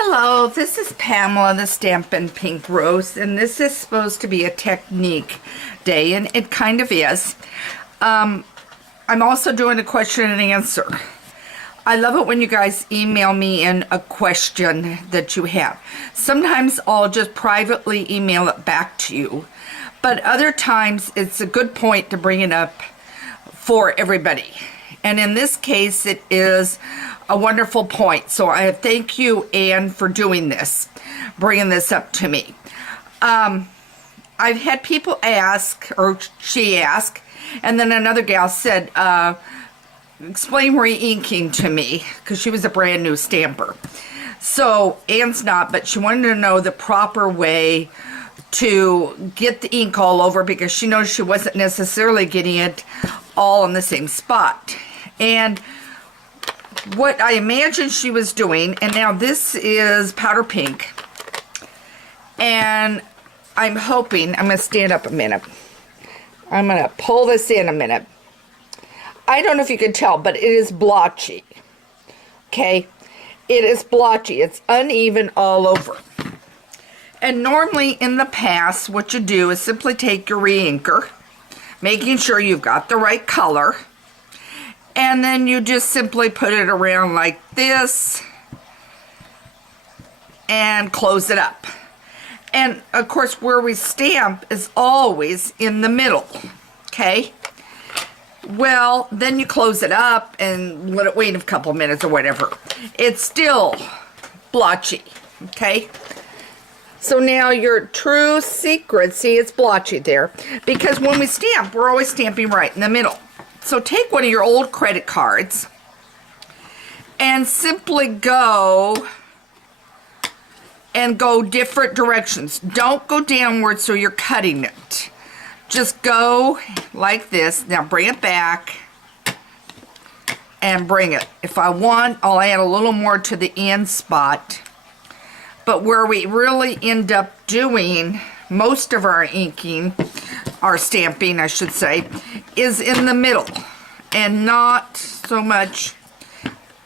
Hello, this is Pamela, the Stampin' Pink Rose, and this is supposed to be a technique day, and it kind of is. I'm also doing a question and answer. I love it when you guys email me in a question that you have. Sometimes I'll just privately email it back to you, but other times it's a good point to bring it up for everybody. And in this case, it is a wonderful point. So I thank you, Anne, for doing this, bringing this up to me. I've had people ask, or she asked, and then another gal said, explain re-inking to me, because she was a brand new stamper. So Anne's not, but she wanted to know the proper way to get the ink all over, because she knows she wasn't necessarily getting it all in the same spot. And what I imagine she was doing, and now this is powder pink, and I'm hoping, I'm going to stand up a minute. I'm going to pull this in a minute. I don't know if you can tell, but it is blotchy. Okay? It is blotchy. It's uneven all over. And normally in the past, what you do is simply take your Reinker, making sure you've got the right color, and then you just simply put it around like this and close it up. And of course, where we stamp is always in the middle, okay? Well, then you close it up and let it wait a couple minutes or whatever. It's still blotchy, okay? So now your true secret, see, it's blotchy there, because when we stamp, we're always stamping right in the middle. So take one of your old credit cards and simply go different directions. Don't go downward so you're cutting it. Just go like this. Now bring it back and bring it. If I want, I'll add a little more to the end spot. But where we really end up doing most of our inking, our stamping, I should say, is in the middle and not so much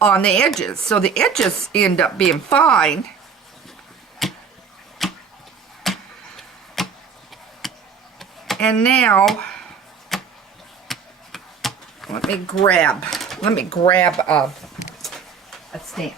on the edges. So the edges end up being fine. And now, let me grab a stamp.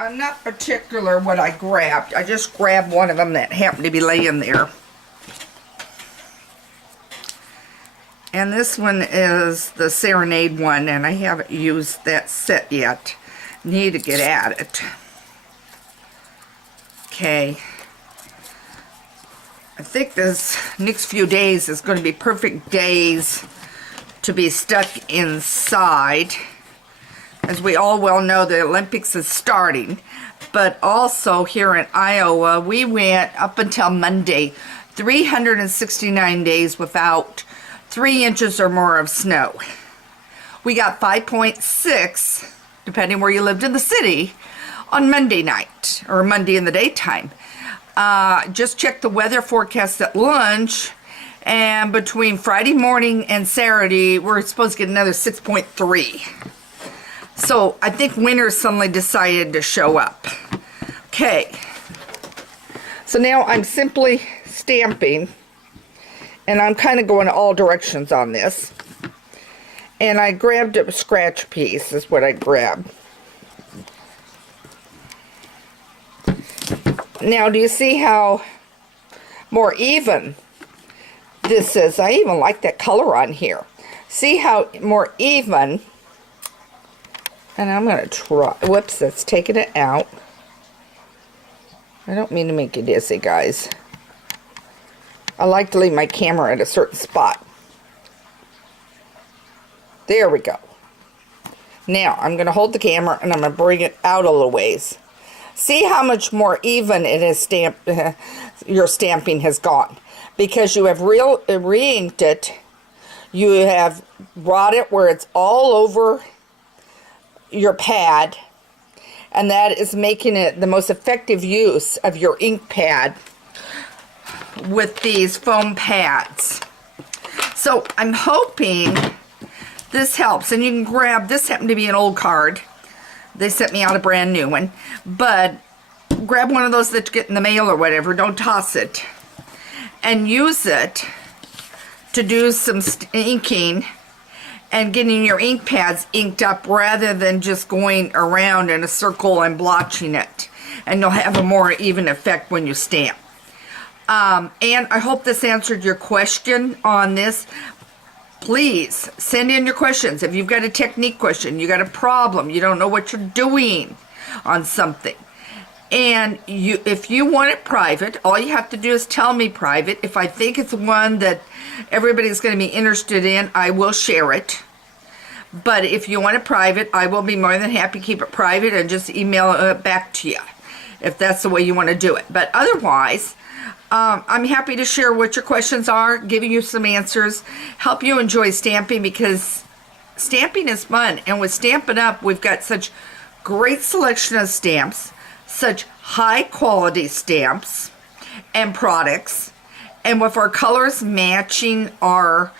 I'm not particular what I grabbed. I just grabbed one of them that happened to be laying there. And this one is the Serenade one, and I haven't used that set yet. Need to get at it. Okay. I think this next few days is going to be perfect days to be stuck inside. As we all well know, the Olympics is starting, but also here in Iowa, we went up until Monday, 369 days without 3 inches or more of snow. We got 5.6, depending where you lived in the city, on Monday night, or Monday in the daytime. Just checked the weather forecast at lunch, and between Friday morning and Saturday, we're supposed to get another 6.3. So I think winter suddenly decided to show up. Okay. So now I'm simply stamping, and I'm kind of going all directions on this. And I grabbed a scratch piece, is what I grabbed. Now, do you see how more even this is? I even like that color on here. See how more even. And I'm going to try, whoops, that's taking it out. I don't mean to make you dizzy, guys. I like to leave my camera at a certain spot. There we go. Now, I'm going to hold the camera and I'm going to bring it out a little ways. See how much more even it is your stamping has gone. Because you have re-inked it, you have brought it where it's all over your pad, and that is making it the most effective use of your ink pad with these foam pads. So I'm hoping this helps, and you can grab, this happened to be an old card. They sent me out a brand new one, but grab one of those that you get in the mail or whatever, don't toss it, and use it to do some inking and getting your ink pads inked up rather than just going around in a circle and blotching it. And you'll have a more even effect when you stamp. And I hope this answered your question on this. Please send in your questions. If you've got a technique question, you got a problem, you don't know what you're doing on something, and if you want it private, all you have to do is tell me private. If I think it's one that everybody's going to be interested in, I will share it. But if you want it private, I will be more than happy to keep it private and just email it back to you if that's the way you want to do it. But otherwise, I'm happy to share what your questions are, giving you some answers, help you enjoy stamping, because stamping is fun. And with Stampin' Up, we've got such great selection of stamps, such high quality stamps and products, and with our colors matching our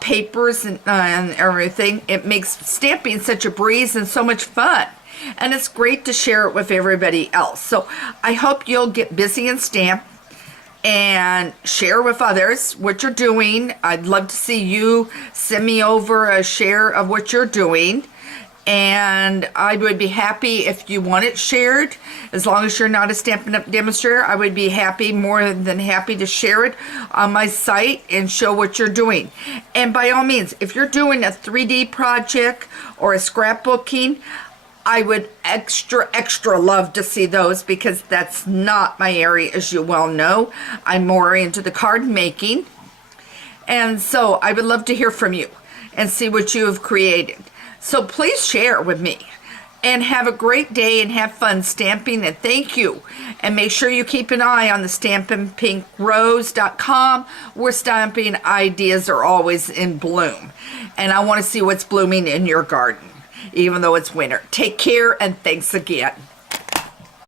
papers and everything, it makes stamping such a breeze and so much fun. And it's great to share it with everybody else. So I hope you'll get busy and stamp and share with others what you're doing. I'd love to see you send me over a share of what you're doing. And I would be happy if you want it shared. As long as you're not a Stampin' Up! Demonstrator, I would be more than happy to share it on my site and show what you're doing. And by all means, if you're doing a 3D project or a scrapbooking, I would extra love to see those, because that's not my area, as you well know. I'm more into the card making. And so I would love to hear from you and see what you have created. So please share with me, and have a great day and have fun stamping, and thank you. And make sure you keep an eye on the stampinpinkrose.com, where stamping ideas are always in bloom. And I want to see what's blooming in your garden, even though it's winter. Take care, and thanks again.